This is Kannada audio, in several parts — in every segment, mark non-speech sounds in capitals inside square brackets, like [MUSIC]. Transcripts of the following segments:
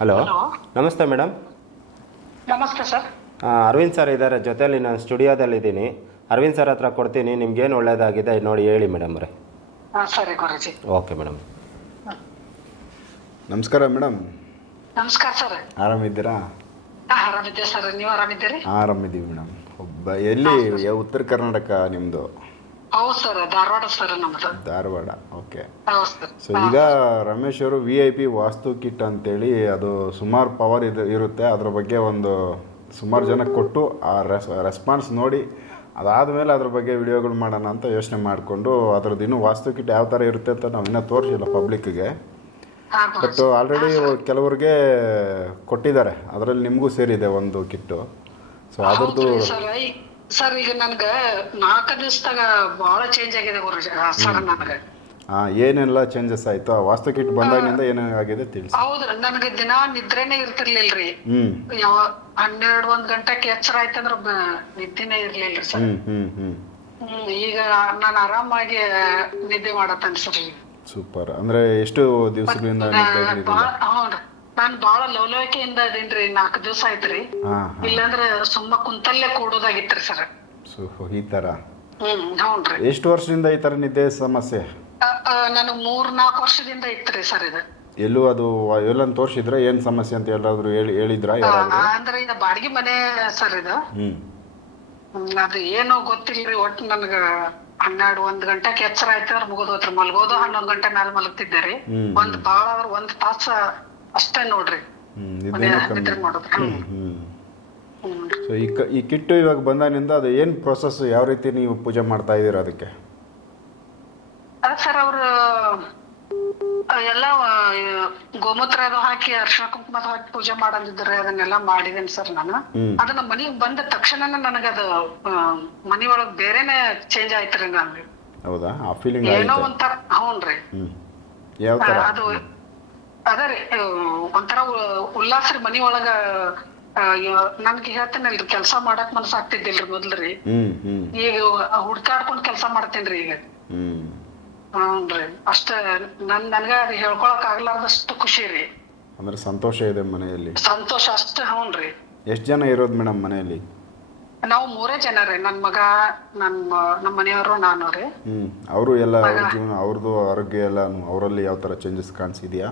ಹಲೋ. ನಮಸ್ತೆ ಮೇಡಮ್. ನಮಸ್ತೆ ಸರ್. ಅರವಿಂದ್ ಸರ್ ಇದ್ದಾರೆ ಜೊತೆಯಲ್ಲಿ ನಾನು ಸ್ಟುಡಿಯೋದಲ್ಲಿ ಇದ್ದೀನಿ. ಅರವಿಂದ್ ಸರ್ ಹತ್ರ ಕೊಡ್ತೀನಿ ನಿಮ್ಗೇನು ಒಳ್ಳೇದಾಗಿದೆ ನೋಡಿ ಹೇಳಿ ಮೇಡಮ್ ಅವರೇ. ಹಾಂ ಸರಿ ಗುರುಜಿ. Okay madam. ನಮಸ್ಕಾರ ಮೇಡಮ್. ನಮಸ್ಕಾರ ಸರ್. ಆರಾಮಿದ್ದೀರಾ? ಆರಾಮಿದ್ದೆ ಸರ್. ನೀವು ಆರಾಮಿದ್ದೀರಿ? ಆರಾಮಿದ್ದೀವಿ ಮೇಡಮ್. ಒಬ್ಬ ಎಲ್ಲಿ ಉತ್ತರ ಕರ್ನಾಟಕ ನಿಮ್ಮದು ಹೌದು ಸರ್ ಧಾರವಾಡ ಸರ್ ನಮ್ದು. ಧಾರವಾಡ ಓಕೆ. ಹೌದು ಸರ್. ಸೊ ಈಗ ರಮೇಶ್ ಅವರು V I P vastu kit ಅಂತೇಳಿ ಅದು ಸುಮಾರು ಪವರ್ ಇದು ಇರುತ್ತೆ. ಅದ್ರ ಬಗ್ಗೆ ಒಂದು ಸುಮಾರು ಜನ ಕೊಟ್ಟು ಆ ರೆಸ್ ರೆಸ್ಪಾನ್ಸ್ ನೋಡಿ ಅದಾದಮೇಲೆ ಅದ್ರ ಬಗ್ಗೆ ವಿಡಿಯೋಗಳು ಮಾಡೋಣ ಅಂತ ಯೋಚನೆ ಮಾಡಿಕೊಂಡು ಅದ್ರದ್ದು ಇನ್ನೂ ವಾಸ್ತು ಕಿಟ್ ಯಾವ ಥರ ಇರುತ್ತೆ ಅಂತ ನಾವು ಇನ್ನೂ ತೋರಿಸಿಲ್ಲ ಪಬ್ಲಿಕ್ಗೆ ಬಟ್ ಆಲ್ರೆಡಿ ಕೆಲವ್ರಿಗೆ ಕೊಟ್ಟಿದ್ದಾರೆ. ಅದರಲ್ಲಿ ನಿಮಗೂ ಸೇರಿದೆ ಒಂದು ಕಿಟ್ಟು. ಸೊ ಅದ್ರದ್ದು ಸರ್ ಈಗ ನನ್ಗ ನಾಲ್ಕು ದಿವಸದಾಗ ಬಹಳ ಚೇಂಜ್ ಆಗಿದೆ ಗುರು ಸರ್ ನನಗೆ. ಹಾ ಏನೆಲ್ಲ ಚೇಂಜಸ್ ಆಯ್ತು? ಆ ವಾಸ್ತು ಕಿಟ್ ಬಂದಾಗಿನಿಂದ ಏನಾಗಿದೆ ತಿಳಿಸಿ. ಹೌದ್ರಿ ನನಗೆ ದಿನ ನಿದ್ರೆನೆ ಇರ್ತಿರ್ಲಿಲ್ರಿ. ಯಾವ ಹನ್ನೆರಡು ಒಂದ್ ಗಂಟೆಗೆ ಎಚ್ಚರ ಆಯ್ತಂದ್ರ ಬ- ನಿದ್ದೆನೇ ಇರ್ಲಿಲ್ರಿ ಸರ್. ಹ್ಞೂ ಹ್ಞೂ ಹ್ಮ್. ಈಗ ನಾನು ಆರಾಮಾಗಿ ನಿದ್ದೆ ಮಾಡತ್ತೇನೆ ಸರ್ ಈಗ. ಸೂಪರ್. ಅಂದ್ರೆ ಎಷ್ಟು ದಿವಸಗಳಿಂದ ನಿದ್ದೆ ಹ್ಞೂನ್ರಿ ನಾನ್ ಬಾಳ ಲವಲವಿಕೆಯಿಂದ ಅದೇನ್ರಿ ನಾಲ್ಕು ದಿವಸ ಆಯ್ತ್ರಿ. ಇಲ್ಲಾಂದ್ರ ಸುಮ್ಮ ಕುಂತಲ್ಲೇ ಕೂಡೋದಾಗಿತ್ರಿ ಸರ್. ಸೊ ಈ ತರ. ಹ್ಮ್ ಹೌನ್ರಿ. ಎಷ್ಟು ವರ್ಷದಿಂದ ಈ ತರ ನಿದ್ದೆ ಸಮಸ್ಯೆ? ನಾನು ಮೂರ್ ನಾಲ್ಕು ವರ್ಷದಿಂದ ಇತ್ರಿ ಸರ್ ಇದು. ಎಲ್ಲೂ ಅದು ಎಲ್ಲನ್ ತೋರಿಸಿದ್ರೆ ಏನ್ ಸಮಸ್ಯೆ ಅಂತ ಎಲ್ಲಾದ್ರೂ ಹೇಳಿ ಹೇಳಿದ್ರಾ ಅಂದ್ರೆ ಇದು ಬಾಡಿಗೆ ಮನೆ ಸರ್ ಇದು. ಅದು ಏನೋ ಗೊತ್ತಿಲ್ರಿ ಒಟ್ಟು ನನ್ಗ ಹನ್ನೆರಡು ಒಂದ್ ಗಂಟೆಗೆ ಎಚ್ಚರ ಆಯ್ತಂದ್ರ ಮುಗಿದೋತ್ರಿ. ಮಲ್ಗೋದು ಹನ್ನೊಂದ್ ಗಂಟೆ ಮೇಲೆ ಮಲಗ್ತಿದ್ದೆ ರೀ. ಒಂದ್ ಬಾಳ ಅಂದ್ರ ಒಂದ್ ತಾಸ ಅಷ್ಟೇ ನೋಡ್ರಿ. ಸೊ ಈ ಈ ಕಿಟ್ಟು ಇವಾಗ ಬಂದಾಗಿನಿಂದ ಅದು ಏನು ಪ್ರೊಸೆಸ್ ಯಾವ ರೀತಿ ನೀವು ಪೂಜೆ ಮಾಡ್ತಾ ಇದ್ದೀರಾ ಅದಕ್ಕೆ? ಅದ ಸರ್ ಅವರು ಎಲ್ಲ ಗೋಮೂತ್ರ ಅದು ಹಾಕಿ ಅರ್ಶನ ಕುಂಕುಮ ಹಾಕಿ ಪೂಜೆ ಮಾಡಂದಿದ್ರೆ ಅದನ್ನೆಲ್ಲ ಮಾಡಿದೇನೆ ಸರ್ ನಾನು. ಅದನ್ನ ಮನೆಗೆ ಬಂದ ತಕ್ಷಣ ನನಗದು ಮನೆಯೊಳಗೆ ಬೇರೆನೆ ಚೇಂಜ್ ಆಯ್ತ್ರಿ ನನ್ಗೆ ಹೌದಾ? ಆ ಫೀಲಿಂಗ್ ಏನೋ ಒಂಥರ ಹ್ಞೂನ್ರಿ. ಹ್ಞೂ ಯಾವ ಅದು ಅದ ರೀ ಒಂಥರ ಉಲ್ಲಾಸ ರೀ ಮನಿ ಒಳಗ ನನ್ಗೆ ಹೇಳ್ತೇನಲ್ರಿ ಕೆಲಸ ಮಾಡಕ್ ಮನಸ್ಸಾಗ್ತಿದ್ದಿಲ್ರಿ ಮೊದ್ಲ್ರಿ ಹ್ಞೂ ಹ್ಞೂ ಈಗ ಹುಡ್ಕಾಡ್ಕೊಂಡ್ ಕೆಲಸ ಮಾಡ್ತೇನ್ರಿ ಈಗ. ಹ್ಞೂ ಹ್ಞೂನ್ರಿ ಅಷ್ಟ ನನ್ ನನ್ಗ ಅದು ಹೇಳ್ಕೊಳಕ್ ಆಗ್ಲಾರ್ದಷ್ಟು ಖುಷಿ ರೀ. ಅಂದ್ರೆ ಸಂತೋಷ ಇದೆ ಮನೆಯಲ್ಲಿ? ಸಂತೋಷ ಅಷ್ಟ ಹ್ಞೂನ್ರಿ ಎಷ್ಟು ಜನ ಇರೋದು ಮೇಡಮ್ ಮನೆಯಲ್ಲಿ? ನಾವು ಮೂರೇ ಜನ ರೀ ನನ್ ಮಗ ನನ್ ನಮ್ಮ ಮನೆಯವರು ನಾನು ರೀ. ಹ್ಮ್ ಅವರು ಎಲ್ಲ ಅವ್ರ ಜೀವನ ಅವ್ರದ್ದು ಆರೋಗ್ಯ ಎಲ್ಲ ಅವರಲ್ಲಿ ಯಾವ ತರ ಚೇಂಜಸ್ ಕಾಣಿಸಿದ್ಯಾ?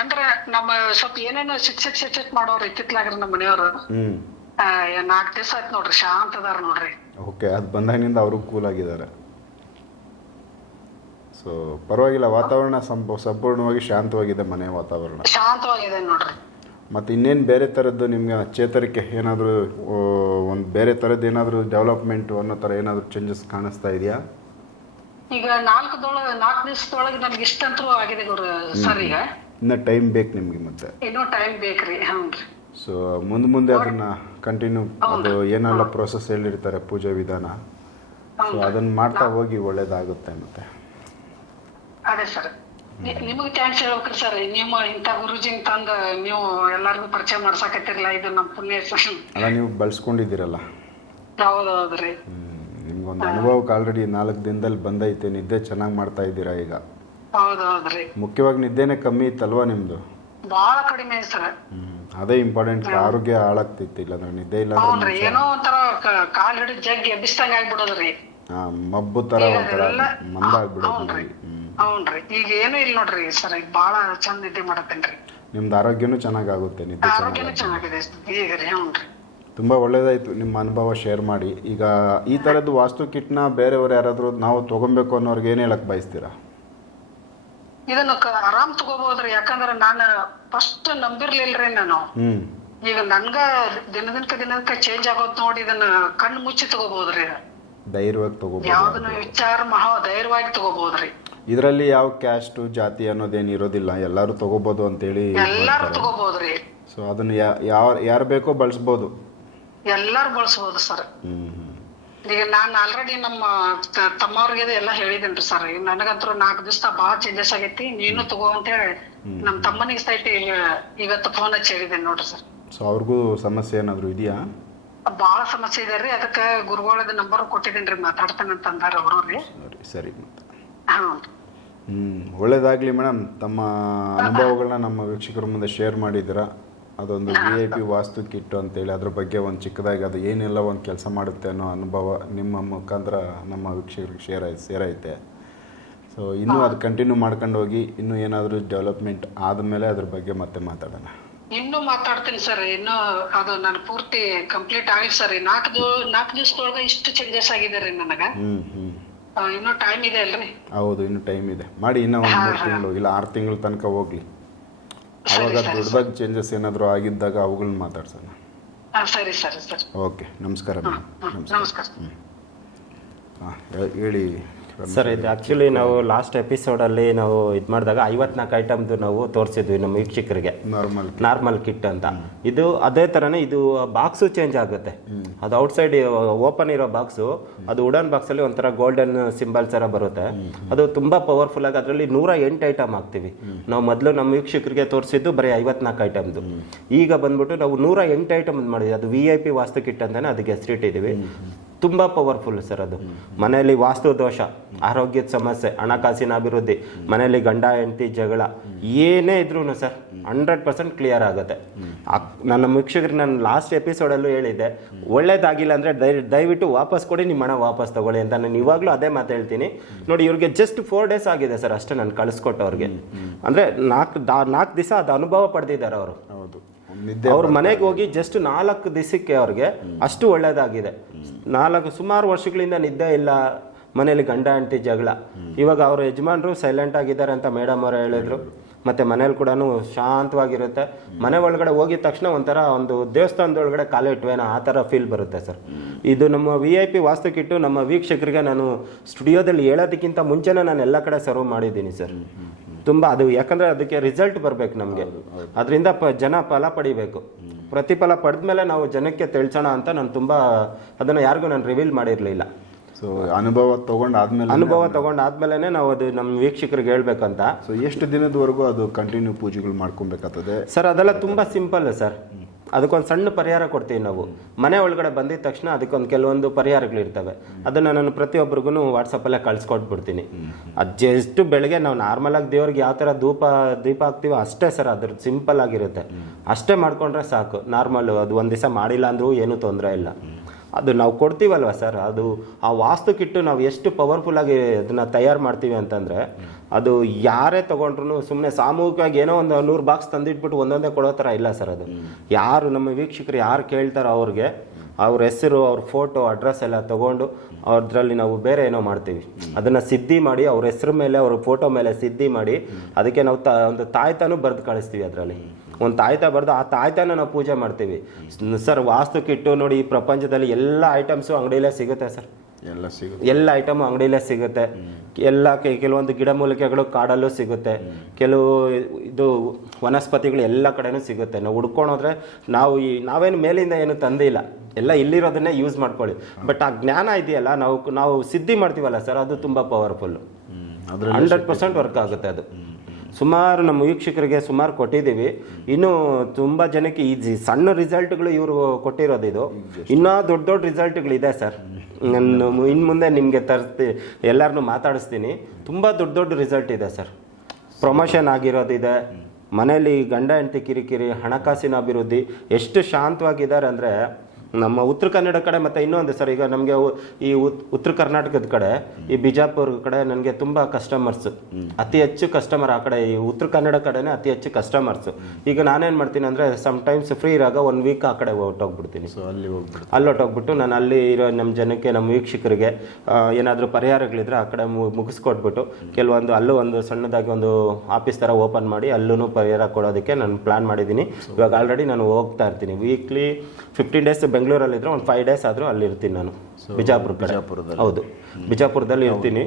ಅಂದ್ರೆ ನಮ್ಮ ಸ್ವಲ್ಪ ಏನೇನೋ ಸಿಟ್ ಸಿಟ್ ಸಿಟ್ ಸಿಟ್ ಮಾಡೋರು ಇತ್ತಿತ್ಲಾಗ್ರಿ ನಮ್ಮ ಮನೆಯವರು. ನಾಲ್ಕು ದಿವಸ ಆಯ್ತು ನೋಡ್ರಿ ಶಾಂತ ಅದಾರ ನೋಡ್ರಿ. ಓಕೆ ಅದು ಬಂದಾಗಿನಿಂದ ಅವರು ಕೂಲ್ ಆಗಿದ್ದಾರೆ ಸೊ ಪರವಾಗಿಲ್ಲ ವಾತಾವರಣ ಸಂಪೂರ್ಣವಾಗಿ ಶಾಂತವಾಗಿದೆ ಮನೆ ವಾತಾವರಣ. ಶಾಂತವಾಗಿದೆ ನೋಡ್ರಿ. ಮತ್ತು ಇನ್ನೇನು ಬೇರೆ ಥರದ್ದು ನಿಮಗೆ ಚೇತರಿಕೆ ಏನಾದರೂ ಒಂದು ಬೇರೆ ಥರದ್ದು ಏನಾದರೂ ಡೆವಲಪ್ಮೆಂಟ್ ಅನ್ನೋ ಥರ ಏನಾದರೂ ಚೇಂಜಸ್ ಕಾಣಿಸ್ತಾ ಇದೆಯಾ? ಈಗ ನಾಲ್ಕದೊಳಗ ನಾಲ್ಕು ದಿವಸದೊಳಗೆ ನಮ್ಗೆ ಇಷ್ಟಂತೂ ಆಗಿದೆ ಗುರು ಸರ್ ಈಗ. ಇನ್ನೂ ಟೈಮ್ ಬೇಕು ನಿಮಗೆ ಮತ್ತೆ. ಇನ್ನೂ ಟೈಮ್ ಬೇಕ್ರಿ ಹ್ಞೂನ್ರಿ ಸೊ ಮುಂದೆ ಮುಂದೆ ಅದನ್ನ ಕಂಟಿನ್ಯೂ ಅದು ಏನೆಲ್ಲ ಪ್ರೊಸೆಸ್ ಹೇಳಿರ್ತಾರೆ ಪೂಜೆ ವಿಧಾನ. ಸೊ ಅದನ್ನ ಮಾಡ್ತಾ ಹೋಗಿ ಒಳ್ಳೇದಾಗುತ್ತೆ ಮತ್ತೆ. ಅದೇ ಸರ್. ನಿಮಗೆ ಥ್ಯಾಂಕ್ಸ್ ಹೇಳ್ಬೇಕ್ರಿ ಸರ್. ನಿಮ್ಮ ಇಂಥ ಗುರುಜಿನ್ ತಂದ ನೀವು ಎಲ್ಲರಿಗೂ ಪರಿಚಯ ಮಾಡ್ಸಾಕತ್ತಿರಲ್ಲ ಇದು ನಮ್ಮ ಪುಣ್ಯ ಅಲ್ಲ ನೀವು ಬಳಸ್ಕೊಂಡಿದ್ದೀರಲ್ಲ. ಹೌದೌದ್ರಿ ನಿಮ್ಗೊಂದು ಅನುಭವಕ್ಕೆ ಆಲ್ರೆಡಿ ನಾಲ್ಕು ದಿನದಲ್ಲಿ ಬಂದೈತೆ ನಿದ್ದೆ ಚೆನ್ನಾಗಿ ಮಾಡ್ತಾ ಇದ್ದೀರಾ ಈಗ? ಹೌದೌದ್ರಿ ಮುಖ್ಯವಾಗಿ ನಿದ್ದೆನೇ ಕಮ್ಮಿ ಇತ್ತಲ್ವಾ ನಿಮ್ದು? ಬಹಳ ಕಡಿಮೆ ಸರ್. ಅದೇ ಇಂಪಾರ್ಟೆಂಟ್ ಆರೋಗ್ಯ ಹಾಳಾಗ್ತಿತ್ತು ಇಲ್ಲಾಂದ್ರೆ ನಿದ್ದೆ ಇಲ್ಲ ಹೌನ್ರಿ ಏನೋ ಒಂಥರ ಕ- ಕಾಲ್ ಹಿಡಿದ್ ಜಗ್ಗಿ ಎಬ್ಬಿಸ್ದಂಗ ಆಗ್ಬಿಡೋದ್ರಿ ಮಬ್ಬು ತರ ಒಂಥರ ಮಂದ ಹೌನ್ರಿ ಹ್ಞೂ ಹೌನ್ರಿ ಈಗ ಏನು ಇಲ್ಲ ನೋಡ್ರಿ ಸರ್ ಈಗ ಬಾಳ ಚಂದ ನಿದ್ದೆ ಮಾಡತ್ತೇನ್ರಿ. ನಿಮ್ದು ಆರೋಗ್ಯನೂ ಚೆನ್ನಾಗಾಗುತ್ತೆ ನಿದ್ದೆ ಆರೋಗ್ಯನೂ ಚೆನ್ನಾಗಿ ಚೆನ್ನಾಗಿದೆ. ಈಗ ರೀ ಹ್ಞೂನ್ರಿ ತುಂಬ ಒಳ್ಳೆಯದಾಯಿತು ನಿಮ್ಮ ಅನುಭವ ಶೇರ್ ಮಾಡಿ. ಈಗ ಈ ಥರದ್ದು ವಾಸ್ತು ಕಿಟ್ನ ಬೇರೆಯವರು ಯಾರಾದರೂ ನಾವು ತೊಗೊಬೇಕು ಅನ್ನೋರ್ಗೆ ಏನು ಹೇಳಕ್ಕೆ ಬಯಸ್ತೀರಾ? ಇದನ್ನು ಆರಾಮ್ ತಗೋಬಹುದ್ರಿ ಯಾಕಂದ್ರೆ ನಾನು ಫಸ್ಟ್ ನಂಬಿರ್ಲಿಲ್ರಿ ನಾನು. ಈಗ ನನ್ಗ ದಿನದಿನಕ ದಿನದಿನಕ ಚೇಂಜ್ ಆಗೋದ್ ನೋಡಿ ಇದನ್ನ ಕಣ್ಣು ಮುಚ್ಚಿ ತಗೋಬಹುದ್ರಿ ಧೈರ್ಯವಾಗಿ ತಗೋಬಹುದು ಯಾವ್ದನ್ನ ವಿಚಾರ ಮಹಾ ಧೈರ್ಯವಾಗಿ ತಗೋಬಹುದ್ರಿ ಇದರಲ್ಲಿ ಯಾವ ಕ್ಯಾಸ್ಟ್ ಜಾತಿ ಅನ್ನೋದೇನು ಇರೋದಿಲ್ಲ. ಎಲ್ಲರೂ ಅಂತ ಅಂತೇಳಿ ಎಲ್ಲಾರು ತಗೋಬಹುದ್ರಿ ಸೊ ಅದನ್ನ ಯಾವ ಯಾರು ಬೇಕೋ ಬಳಸ್ಬೋದು. ಎಲ್ಲಾರು ಬಳಸಬಹುದು ಸರ್. ಈಗ ನಾನ್ ಆಲ್ರೆಡಿ ನಮ್ಮ ತಮ್ಮವ್ರಿಗೆ ಎಲ್ಲ ಹೇಳಿದೇನ್ರಿ ಸರ್. ನನಗಂತೂ ನಾಲ್ಕು ದಿವಸ ಬಾಳ ಚೇಂಜಸ್ ಆಗೈತಿ. ನೀನು ತಗೋ ಅಂತ ಹೇಳಿ ನಮ್ಮ ತಮ್ಮನಿಗೆ ಸೈಟ್ ಇವತ್ತು ಫೋನ್ ಹಚ್ಚಿ ಹೇಳಿದ್ದೇನೆ ನೋಡ್ರಿ ಸರ್. ಸೊ ಅವ್ರಿಗೂ ಸಮಸ್ಯೆ ಏನಾದ್ರು ಇದೆಯಾ? ಬಾಳ ಸಮಸ್ಯೆ ಇದೆ ರೀ. ಅದಕ್ಕ ಗುರುಗಳದ ನಂಬರ್ ಕೊಟ್ಟಿದ್ದೇನ್ರಿ ಮಾತಾಡ್ತೇನೆ ಅಂತ ಅಂದಾರ ಅವರು ರೀ. ಸರಿ ಸರಿ ಹ್ಞೂ ಹ್ಞೂ ಒಳ್ಳೇದಾಗಲಿ ಮೇಡಮ್. ತಮ್ಮ ಅನುಭವಗಳನ್ನ ನಮ್ಮ ವೀಕ್ಷಕರ ಮುಂದೆ ಶೇರ್ ಮಾಡಿದ್ದೀರಾ? ಅದೊಂದು V I P vastu kit ಅಂತೇಳಿ ಅದ್ರ ಬಗ್ಗೆ ಒಂದು ಚಿಕ್ಕದಾಗಿ ಅದು ಏನೆಲ್ಲ ಒಂದು ಕೆಲಸ ಮಾಡುತ್ತೆ ಅನ್ನೋ ಅನುಭವ ನಿಮ್ಮ ಮುಖಾಂತರ ನಮ್ಮ ವೀಕ್ಷಕರಿಗೆ ಶೇರ್ ಆಯ್ತು ಸೇರೈತೆ ಸೊ ಇನ್ನೂ ಅದು ಕಂಟಿನ್ಯೂ ಮಾಡ್ಕೊಂಡು ಹೋಗಿ ಇನ್ನೂ ಏನಾದರೂ ಡೆವಲಪ್ಮೆಂಟ್ ಆದಮೇಲೆ ಅದ್ರ ಬಗ್ಗೆ ಮತ್ತೆ ಮಾತಾಡೋಣ. ಇನ್ನು ಮಾತಾಡ್ತೀನಿ ಸರ್ ಇನ್ನು ಅದು ನಾನು ಪೂರ್ತಿ ಕಂಪ್ಲೀಟ್ ಆಗಿಲ್ಲ ಸರ್ ನಾಲ್ಕು ದಿವ ನಾಲ್ಕು ದಿವಸದೊಳಗೆ ಇಷ್ಟು ಚೇಂಜಸ್ ಆಗಿದೆ ರೀ ನನಗೆ. ಹ್ಞೂ ಹ್ಞೂ ಇನ್ನೂ ಟೈಮ್ ಇದೆ ಅಲ್ರಿ. ಹೌದು ಇನ್ನು ಟೈಮ್ ಇದೆ. ಮಾಡಿ ಇನ್ನೂ ಒಂದು ಮೂರು ತಿಂಗಳು ಇಲ್ಲ ಆರು ತಿಂಗಳ ತನಕ ಹೋಗಲಿ. ಆವಾಗ ದೊಡ್ಡದಾಗಿ ಚೇಂಜಸ್ ಏನಾದರೂ ಆಗಿದ್ದಾಗ ಅವುಗಳನ್ನ ಮಾತಾಡ್ಸೋಣ. ಹಾ ಸರಿ ಸರಿ ಸರ್. ಓಕೆ ನಮಸ್ಕಾರ ಮೇಡಮ್. ನಮಸ್ಕಾರ. ನಮಸ್ಕಾರ. ಹಾಂ ಹೇಳಿ. ಸರ್ ಇದು ಆ್ಯಕ್ಚುಲಿ ನಾವು ಲಾಸ್ಟ್ ಎಪಿಸೋಡಲ್ಲಿ ನಾವು ಇದು ಮಾಡಿದಾಗ ಐವತ್ನಾಲ್ಕು ಐಟಮ್ದು ನಾವು ತೋರಿಸಿದ್ವಿ ನಮ್ಮ ವೀಕ್ಷಕರಿಗೆ. ನಾರ್ಮಲ್ ನಾರ್ಮಲ್ ಕಿಟ್ ಅಂತ. ಇದು ಅದೇ ಥರನೇ ಇದು ಬಾಕ್ಸು ಚೇಂಜ್ ಆಗುತ್ತೆ. ಅದು ಔಟ್ಸೈಡ್ ಓಪನ್ ಇರೋ ಬಾಕ್ಸು ಅದು ವುಡನ್ ಬಾಕ್ಸಲ್ಲಿ ಒಂಥರ ಗೋಲ್ಡನ್ ಸಿಂಬಲ್ ಥರ ಬರುತ್ತೆ. ಅದು ತುಂಬ ಪವರ್ಫುಲ್ ಆಗಿ ಅದರಲ್ಲಿ ನೂರ ಎಂಟು ಐಟಮ್ ಹಾಕ್ತೀವಿ. ನಾವು ಮೊದಲು ನಮ್ಮ ವೀಕ್ಷಕರಿಗೆ ತೋರಿಸಿದ್ದು ಬರೀ ಐವತ್ನಾಲ್ಕು ಐಟಮ್ದು ಈಗ ಬಂದ್ಬಿಟ್ಟು ನಾವು ನೂರ ಎಂಟು ಐಟಮ್ ಮಾಡಿದ್ವಿ. ಅದು V I P vastu kit ಅಂತಾನೆ ಅದಕ್ಕೆ ಹೆಸರಿಟ್ಟಿದ್ದೀವಿ. ತುಂಬ ಪವರ್ಫುಲ್ ಸರ್ ಅದು. ಮನೆಯಲ್ಲಿ ವಾಸ್ತು ದೋಷ ಆರೋಗ್ಯದ ಸಮಸ್ಯೆ ಹಣಕಾಸಿನ ಅಭಿವೃದ್ಧಿ ಮನೆಯಲ್ಲಿ ಗಂಡ ಹೆಂಡತಿ ಜಗಳ ಏನೇ ಇದ್ರೂ ಸರ್ ಹಂಡ್ರೆಡ್ ಪರ್ಸೆಂಟ್ ಕ್ಲಿಯರ್ ಆಗುತ್ತೆ. ನನ್ನ ಮುಕ್ಷಕರು ನಾನು ಲಾಸ್ಟ್ ಎಪಿಸೋಡಲ್ಲೂ ಹೇಳಿದ್ದೆ ಒಳ್ಳೇದಾಗಿಲ್ಲ ಅಂದರೆ ದಯ ದಯವಿಟ್ಟು ವಾಪಸ್ ಕೊಡಿ ನಿಮ್ಮ ಹಣ ವಾಪಸ್ ತಗೊಳ್ಳಿ ಅಂತ ನಾನು ಇವಾಗಲೂ ಅದೇ ಮಾತು ಹೇಳ್ತೀನಿ. ನೋಡಿ ಇವ್ರಿಗೆ ಜಸ್ಟ್ ಫೋರ್ ಡೇಸ್ ಆಗಿದೆ ಸರ್ ಅಷ್ಟೇ ನಾನು ಕಳಿಸ್ಕೊಟ್ಟವ್ರಿಗೆ. ಅಂದರೆ ನಾಲ್ಕು ದಾ ನಾಲ್ಕು ದಿವಸ ಅದು ಅನುಭವ ಪಡೆದಿದ್ದಾರೆ ಅವರು. ಹೌದು. ಅವ್ರ ಮನೆಗೆ ಹೋಗಿ ಜಸ್ಟ್ ನಾಲ್ಕು ದಿವಸಕ್ಕೆ ಅವ್ರಿಗೆ ಅಷ್ಟು ಒಳ್ಳೇದಾಗಿದೆ. ನಾಲ್ಕು ಸುಮಾರು ವರ್ಷಗಳಿಂದ ನಿದ್ದೆ ಇಲ್ಲ ಮನೇಲಿ ಗಂಡ ಅಂಟಿ ಜಗಳ. ಇವಾಗ ಅವ್ರ ಯಜಮಾನರು ಸೈಲೆಂಟ್ ಆಗಿದ್ದಾರೆ ಅಂತ ಮೇಡಮ್ ಅವರು ಹೇಳಿದ್ರು. ಮತ್ತೆ ಮನೇಲಿ ಕೂಡ ಶಾಂತವಾಗಿರುತ್ತೆ. ಮನೆ ಒಳಗಡೆ ಹೋಗಿದ ತಕ್ಷಣ ಒಂಥರ ಒಂದು ದೇವಸ್ಥಾನದೊಳಗಡೆ ಕಾಲು ಕಾಲಿಟ್ವೇನೋ ಆ ಥರ ಫೀಲ್ ಬರುತ್ತೆ ಸರ್. ಇದು ನಮ್ಮ ವಿ ಐ ಪಿ ವಾಸ್ತುಕಿಟ್ಟು ನಮ್ಮ ವೀಕ್ಷಕರಿಗೆ ನಾನು ಸ್ಟುಡಿಯೋದಲ್ಲಿ ಹೇಳೋದಕ್ಕಿಂತ ಮುಂಚೆನೇ ನಾನು ಎಲ್ಲ ಕಡೆ ಸರ್ವ್ ಮಾಡಿದ್ದೀನಿ ಸರ್. ತುಂಬ ಅದು ಯಾಕಂದ್ರೆ ಅದಕ್ಕೆ ರಿಸಲ್ಟ್ ಬರಬೇಕು ನಮಗೆ. ಅದರಿಂದ ಪ ಜನ ಫಲ ಪಡಿಬೇಕು. ಪ್ರತಿಫಲ ಪಡೆದ್ಮೇಲೆ ನಾವು ಜನಕ್ಕೆ ತಿಳಿಸೋಣ ಅಂತ ನಾನು ತುಂಬ ಅದನ್ನು ಯಾರಿಗೂ ನಾನು ರಿವೀಲ್ ಮಾಡಿರಲಿಲ್ಲ. ಸೊ ಅನುಭವ ತಗೊಂಡಾದ್ಮೇಲೆ ಅನುಭವ ತಗೊಂಡಾದ್ಮೇಲೆ ನಾವು ಅದು ನಮ್ಮ ವೀಕ್ಷಕರಿಗೆ ಹೇಳ್ಬೇಕಂತ. ಸೊ ಎಷ್ಟು ದಿನದವರೆಗೂ ಅದು ಕಂಟಿನ್ಯೂ ಪೂಜೆಗಳು ಮಾಡ್ಕೊಬೇಕಾಗ್ತದೆ? ಸರ್ ಅದೆಲ್ಲ ತುಂಬ ಸಿಂಪಲ್ ಸರ್. ಅದಕ್ಕೊಂದು ಸಣ್ಣ ಪರಿಹಾರ ಕೊಡ್ತೀವಿ ನಾವು. ಮನೆ ಒಳಗಡೆ ಬಂದಿದ ತಕ್ಷಣ ಅದಕ್ಕೊಂದು ಕೆಲವೊಂದು ಪರಿಹಾರಗಳಿರ್ತವೆ ಅದನ್ನು ನಾನು ಪ್ರತಿಯೊಬ್ಬರಿಗೂ ವಾಟ್ಸಪ್ಪಲ್ಲೇ ಕಳ್ಸಿಕೊಟ್ಬಿಡ್ತೀನಿ. ಅದು ಜಸ್ಟ್ ಬೆಳಗ್ಗೆ ನಾವು ನಾರ್ಮಲಾಗಿ ದೇವ್ರಿಗೆ ಯಾವ ಥರ ಧೂಪ, ದೀಪ ಹಾಕ್ತೀವೋ ಅಷ್ಟೇ ಸರ್, ಅದ್ರ ಸಿಂಪಲ್ ಆಗಿರುತ್ತೆ. ಅಷ್ಟೇ ಮಾಡ್ಕೊಂಡ್ರೆ ಸಾಕು. ನಾರ್ಮಲ್ ಅದು ಒಂದು ದಿವಸ ಮಾಡಿಲ್ಲ ಅಂದರೂ ಏನೂ ತೊಂದರೆ ಇಲ್ಲ. ಅದು ನಾವು ಕೊಡ್ತೀವಲ್ವ ಸರ್? ಅದು ಆ ವಾಸ್ತು ಕಿಟ್ಟು ನಾವು ಎಷ್ಟು ಪವರ್ಫುಲ್ಲಾಗಿ ಅದನ್ನು ತಯಾರು ಮಾಡ್ತೀವಿ ಅಂತಂದರೆ ಅದು ಯಾರೇ ತೊಗೊಂಡ್ರು ಸುಮ್ಮನೆ ಸಾಮೂಹಿಕವಾಗಿ ಏನೋ ಒಂದು ನೂರು ಬಾಕ್ಸ್ ತಂದಿಟ್ಬಿಟ್ಟು ಒಂದೊಂದೇ ಕೊಡೋ ಥರ ಇಲ್ಲ ಸರ್ ಅದು. ಯಾರು ನಮ್ಮ ವೀಕ್ಷಕರು ಯಾರು ಕೇಳ್ತಾರೋ ಅವ್ರಿಗೆ, ಅವ್ರ ಹೆಸರು, ಅವ್ರ ಫೋಟೋ ಅಡ್ರೆಸ್ ಎಲ್ಲ ತೊಗೊಂಡು ಅದರಲ್ಲಿ ನಾವು ಬೇರೆ ಏನೋ ಮಾಡ್ತೀವಿ. ಅದನ್ನು ಸಿದ್ಧಿ ಮಾಡಿ ಅವ್ರ ಹೆಸರು ಮೇಲೆ, ಅವ್ರ ಫೋಟೋ ಮೇಲೆ ಸಿದ್ಧಿ ಮಾಡಿ ಅದಕ್ಕೆ ನಾವು ತ, ಒಂದು ತಾಯ್ತಾನು ಬರೆದು ಕಳಿಸ್ತೀವಿ ಅದರಲ್ಲಿ. ಒಂದು ತಾಯ್ತ ಬರೆದು ಆ ತಾಯ್ತಾನ ನಾವು ಪೂಜೆ ಮಾಡ್ತೀವಿ. ಸರ್ ವಾಸ್ತು ಕಿಟ್ಟು ನೋಡಿ ಈ ಪ್ರಪಂಚದಲ್ಲಿ ಎಲ್ಲ ಐಟಮ್ಸು ಅಂಗಡಿಯಲ್ಲೇ ಸಿಗುತ್ತೆ ಸರ್. ಎಲ್ಲ ಸಿಗುತ್ತೆ. ಎಲ್ಲ ಐಟಮ್ ಅಂಗಡಿಯಲ್ಲೇ ಸಿಗುತ್ತೆ. ಎಲ್ಲ ಕೆಲವೊಂದು ಗಿಡಮೂಲಿಕೆಗಳು ಕಾಡಲ್ಲೂ ಸಿಗುತ್ತೆ. ಕೆಲವು ಇದು ವನಸ್ಪತಿಗಳು ಎಲ್ಲ ಕಡೆನೂ ಸಿಗುತ್ತೆ. ನಾವು ಹುಡ್ಕೊಂಡೋದ್ರೆ ನಾವು ಈ ನಾವೇನು ಮೇಲಿಂದ ಏನು ತಂದಿಲ್ಲ. ಎಲ್ಲ ಇಲ್ಲಿರೋದನ್ನೇ ಯೂಸ್ ಮಾಡ್ಕೊಳ್ಳಿ. ಬಟ್ ಆ ಜ್ಞಾನ ಇದೆಯಲ್ಲ ನಾವು ನಾವು ಸಿದ್ಧಿ ಮಾಡ್ತೀವಲ್ಲ ಸರ್ ಅದು ತುಂಬ ಪವರ್ಫುಲ್ಲು ಹಂಡ್ರೆಡ್ ಪರ್ಸೆಂಟ್ ವರ್ಕ್ ಆಗುತ್ತೆ ಅದು. ಸುಮಾರು ನಮ್ಮ ವೀಕ್ಷಕರಿಗೆ ಸುಮಾರು ಕೊಟ್ಟಿದ್ದೀವಿ. ಇನ್ನು ತುಂಬ ಜನಕ್ಕೆ ಈ ಜಿ- ಸಣ್ಣ ರಿಸಲ್ಟ್ಗಳು ಇವರು ಕೊಟ್ಟಿರೋದು ಇದು. ಇನ್ನೂ ದೊಡ್ಡ ದೊಡ್ಡ ರಿಸಲ್ಟ್ಗಳಿದೆ ಸರ್. ನಾನು ಇನ್ನು ಮುಂದೆ ನಿಮಗೆ ತರಿಸ್ತಿ ಎಲ್ಲರನ್ನೂ ಮಾತಾಡಿಸ್ತೀನಿ. ತುಂಬ ದೊಡ್ಡ ದೊಡ್ಡ ರಿಸಲ್ಟ್ ಇದೆ ಸರ್. ಪ್ರಮೋಷನ್ ಆಗಿರೋದಿದೆ. ಮನೆಯಲ್ಲಿ ಗಂಡ ಹೆಂಡತಿ ಕಿರಿಕಿರಿ, ಹಣಕಾಸಿನ ಅಭಿವೃದ್ಧಿ, ಎಷ್ಟು ಶಾಂತವಾಗಿದ್ದಾರೆ ಅಂದರೆ ನಮ್ಮ ಉತ್ತರ ಕನ್ನಡ ಕಡೆ ಮತ್ತು ಇನ್ನೊಂದು ಸರ್ ಈಗ ನಮಗೆ ಈ ಉತ್- ಉತ್ತರ ಕರ್ನಾಟಕದ ಕಡೆ ಈ ಬಿಜಾಪುರ ಕಡೆ ನನಗೆ ತುಂಬ ಕಸ್ಟಮರ್ಸ್ ಅತಿ ಹೆಚ್ಚು ಕಸ್ಟಮರ್ ಆ ಕಡೆ ಈ ಉತ್ತರ ಕನ್ನಡ ಕಡೆನೇ ಅತಿ ಹೆಚ್ಚು ಕಸ್ಟಮರ್ಸ್ ಈಗ ನಾನೇನು ಮಾಡ್ತೀನಿ ಅಂದರೆ ಟೈಮ್ಸ್ ಫ್ರೀ ಇರಾಗ ಒನ್ ವೀಕ್ ಆ ಕಡೆ ಹೊರ್ಟೋಗ್ಬಿಡ್ತೀನಿ ಸೊ ಅಲ್ಲಿ ಹೋಗ್ಬಿಟ್ಟು ಅಲ್ಲಿ ಹೊಟ್ಟೋಗ್ಬಿಟ್ಟು ನಾನು ಅಲ್ಲಿ ಇರೋ ನಮ್ಮ ಜನಕ್ಕೆ ನಮ್ಮ ವೀಕ್ಷಕರಿಗೆ ಏನಾದರೂ ಪರಿಹಾರಗಳಿದ್ರೆ ಆ ಕಡೆ ಮುಗಿಸ್ಕೊಟ್ಬಿಟ್ಟು ಕೆಲವೊಂದು ಅಲ್ಲೂ ಒಂದು ಸಣ್ಣದಾಗಿ ಒಂದು ಆಫೀಸ್ ಥರ ಓಪನ್ ಮಾಡಿ ಅಲ್ಲೂ ಪರಿಹಾರ ಕೊಡೋದಕ್ಕೆ ನಾನು ಪ್ಲ್ಯಾನ್ ಮಾಡಿದ್ದೀನಿ. ಇವಾಗ ಆಲ್ರೆಡಿ ನಾನು ಹೋಗ್ತಾ ಇರ್ತೀನಿ. ವೀಕ್ಲಿ ಫಿಫ್ಟೀನ್ ಡೇಸ್ ಬೆಂಗಳೂರಲ್ಲಿದ್ದರೆ ಒಂದು ಫೈವ್ ಡೇಸ್ ಆದರೂ ಅಲ್ಲಿ ಇರ್ತೀನಿ ನಾನು. ಬಿಜಾಪುರ ಬಿಜಾಪುರದಲ್ಲಿ. ಹೌದು. ಬಿಜಾಪುರದಲ್ಲಿ ಇರ್ತೀನಿ.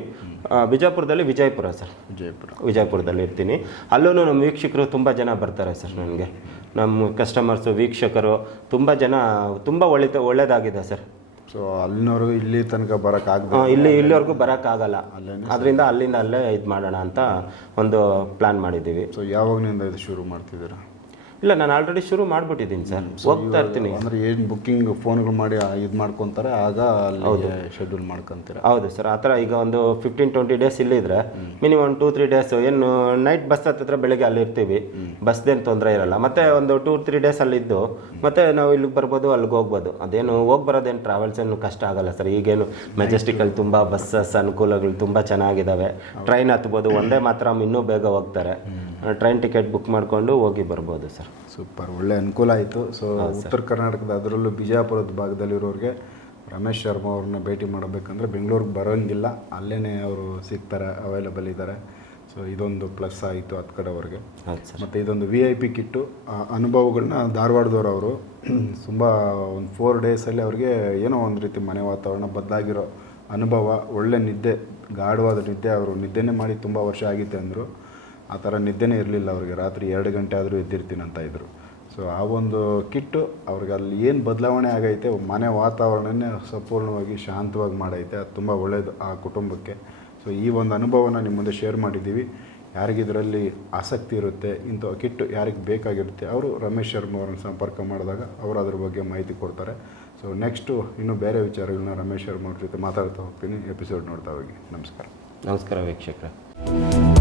ಬಿಜಾಪುರದಲ್ಲಿ ವಿಜಯಪುರ ಸರ್. ವಿಜಯಪುರ. ವಿಜಯಪುರದಲ್ಲಿ ಇರ್ತೀನಿ. ಅಲ್ಲೂ ನಮ್ಮ ವೀಕ್ಷಕರು ತುಂಬ ಜನ ಬರ್ತಾರೆ ಸರ್ ನನಗೆ. ನಮ್ಮ ಕಸ್ಟಮರ್ಸು ವೀಕ್ಷಕರು ತುಂಬ ಜನ ತುಂಬ ಒಳ್ಳೆ ಒಳ್ಳೇದಾಗಿದೆ ಸರ್. ಸೊ ಅಲ್ಲಿನವರು ಇಲ್ಲಿ ತನಕ ಬರೋಕ್ಕಾಗಲ್ಲ ಆ, ಇಲ್ಲಿ ಇಲ್ಲಿವರೆಗೂ ಬರೋಕ್ಕಾಗಲ್ಲ ಅದರಿಂದ ಅಲ್ಲಿಂದ ಅಲ್ಲೇ ಇದು ಮಾಡೋಣ ಅಂತ ಒಂದು ಪ್ಲ್ಯಾನ್ ಮಾಡಿದ್ದೀವಿ. ಸೊ ಯಾವಾಗಿನಿಂದ ಇದು ಶುರು ಮಾಡ್ತಿದ್ದೀರಾ? ಇಲ್ಲ ನಾನು ಆಲ್ರೆಡಿ ಶುರು ಮಾಡಿಬಿಟ್ಟಿದ್ದೀನಿ ಸರ್. ಹೋಗ್ತಾ ಇರ್ತೀನಿ. ಅಂದ್ರೆ ಏನು ಬುಕ್ಕಿಂಗ್ ಫೋನ್ಗಳು ಮಾಡಿ ಇದು ಮಾಡ್ಕೊತಾರೆ ಆಗ ಅಲ್ಲಿ ಶೆಡ್ಯೂಲ್ ಮಾಡ್ಕೊಂತೀರ? ಹೌದು ಸರ್ ಆ ಥರ ಈಗ ಒಂದು ಫಿಫ್ಟೀನ್ ಟ್ವೆಂಟಿ ಡೇಸ್ ಇಲ್ಲಿದ್ರೆ ಮಿನಿಮಮ್ ಒಂದು ಟೂ ತ್ರೀ ಡೇಸ್ ಏನು ನೈಟ್ ಬಸ್ ಹತ್ತಿರ ಬೆಳಿಗ್ಗೆ ಅಲ್ಲಿ ಇರ್ತೀವಿ. ಬಸ್ದೇನು ತೊಂದರೆ ಇರಲ್ಲ. ಮತ್ತೆ ಒಂದು ಟೂ ತ್ರೀ ಡೇಸ್ ಅಲ್ಲಿದ್ದು ಮತ್ತೆ ನಾವು ಇಲ್ಲಿಗೆ ಬರ್ಬೋದು ಅಲ್ಲಿಗೆ ಹೋಗ್ಬೋದು. ಅದೇನು ಹೋಗಿ ಬರೋದೇನು ಟ್ರಾವೆಲ್ಸ್ ಏನು ಕಷ್ಟ ಆಗಲ್ಲ ಸರ್. ಈಗೇನು ಮೆಜೆಸ್ಟಿಕಲ್ಲಿ ತುಂಬ ಬಸ್ಸಸ್ ಅನುಕೂಲಗಳು ತುಂಬ ಚೆನ್ನಾಗಿದ್ದಾವೆ ಟ್ರೈನ್ ಹತ್ಬೋದು ಒಂದೇ ಮಾತ್ರ ಇನ್ನೂ ಬೇಗ ಹೋಗ್ತಾರೆ. ಟ್ರೈನ್ ಟಿಕೆಟ್ ಬುಕ್ ಮಾಡಿಕೊಂಡು ಹೋಗಿ ಬರ್ಬೋದು ಸರ್ ಸೂಪರ್ ಒಳ್ಳೆ ಅನುಕೂಲ ಆಯಿತು. ಸೊ ಉತ್ತರ ಕರ್ನಾಟಕದ ಅದರಲ್ಲೂ ಬಿಜಾಪುರದ ಭಾಗದಲ್ಲಿರೋರಿಗೆ ರಮೇಶ್ ಶರ್ಮಾ ಅವ್ರನ್ನ ಭೇಟಿ ಮಾಡಬೇಕಂದ್ರೆ ಬೆಂಗಳೂರಿಗೆ ಬರೋಂಗಿಲ್ಲ. ಅಲ್ಲೇ ಅವರು ಸಿಗ್ತಾರೆ ಅವೈಲಬಲ್ ಇದ್ದಾರೆ ಸೊ ಇದೊಂದು ಪ್ಲಸ್ ಆಯಿತು ಹತ್ತು ಕಡೆ ಅವ್ರಿಗೆ. ಮತ್ತು ಇದೊಂದು ವಿ ಐ ಪಿ ಕಿಟ್ಟು. ಆ ಅನುಭವಗಳನ್ನ ಧಾರವಾಡದವರು ಅವರು [CLEARS THROAT] ತುಂಬ ಒಂದು ಫೋರ್ ಡೇಸಲ್ಲಿ ಅವ್ರಿಗೆ ಏನೋ ಒಂದು ರೀತಿ ಮನೆ ವಾತಾವರಣ ಬದಲಾಗಿರೋ ಅನುಭವ ಒಳ್ಳೆ ನಿದ್ದೆ ಗಾಢವಾದ ನಿದ್ದೆ ಅವರು ನಿದ್ದೆನೇ ಮಾಡಿ ತುಂಬ ವರ್ಷ ಆಗಿತ್ತು ಅಂದರು ಆ ಥರ ನಿದ್ದೆನೇ ಇರಲಿಲ್ಲ ಅವ್ರಿಗೆ. ರಾತ್ರಿ ಎರಡು ಗಂಟೆ ಆದರೂ ಎದ್ದಿರ್ತೀನಿ ಅಂತ ಇದ್ರು. ಸೊ ಆ ಒಂದು ಕಿಟ್ಟು ಅವ್ರಿಗೆ ಅಲ್ಲಿ ಏನು ಬದಲಾವಣೆ ಆಗೈತೆ, ಮನೆ ವಾತಾವರಣನೇ ಸಂಪೂರ್ಣವಾಗಿ ಶಾಂತವಾಗಿ ಮಾಡೈತೆ. ಅದು ತುಂಬ ಒಳ್ಳೆಯದು ಆ ಕುಟುಂಬಕ್ಕೆ. ಸೊ ಈ ಒಂದು ಅನುಭವನ ನಿಮ್ಮ ಮುಂದೆ ಶೇರ್ ಮಾಡಿದ್ದೀವಿ. ಯಾರಿಗಿದರಲ್ಲಿ ಆಸಕ್ತಿ ಇರುತ್ತೆ, ಇಂಥ ಕಿಟ್ಟು ಯಾರಿಗೆ ಬೇಕಾಗಿರುತ್ತೆ, ಅವರು ರಮೇಶ್ ಶರ್ಮಾ ಅವರನ್ನು ಸಂಪರ್ಕ ಮಾಡಿದಾಗ ಅವರು ಅದ್ರ ಬಗ್ಗೆ ಮಾಹಿತಿ ಕೊಡ್ತಾರೆ. ಸೊ ನೆಕ್ಸ್ಟು ಇನ್ನೂ ಬೇರೆ ವಿಚಾರಗಳನ್ನ ರಮೇಶ್ ಶರ್ಮಾ ಅವ್ರ ಜೊತೆ ಮಾತಾಡ್ತಾ ಹೋಗ್ತೀನಿ. ಎಪಿಸೋಡ್ ನೋಡ್ತಾ ಹೋಗಿ. ನಮಸ್ಕಾರ. ನಮಸ್ಕಾರ ವೀಕ್ಷಕರೇ.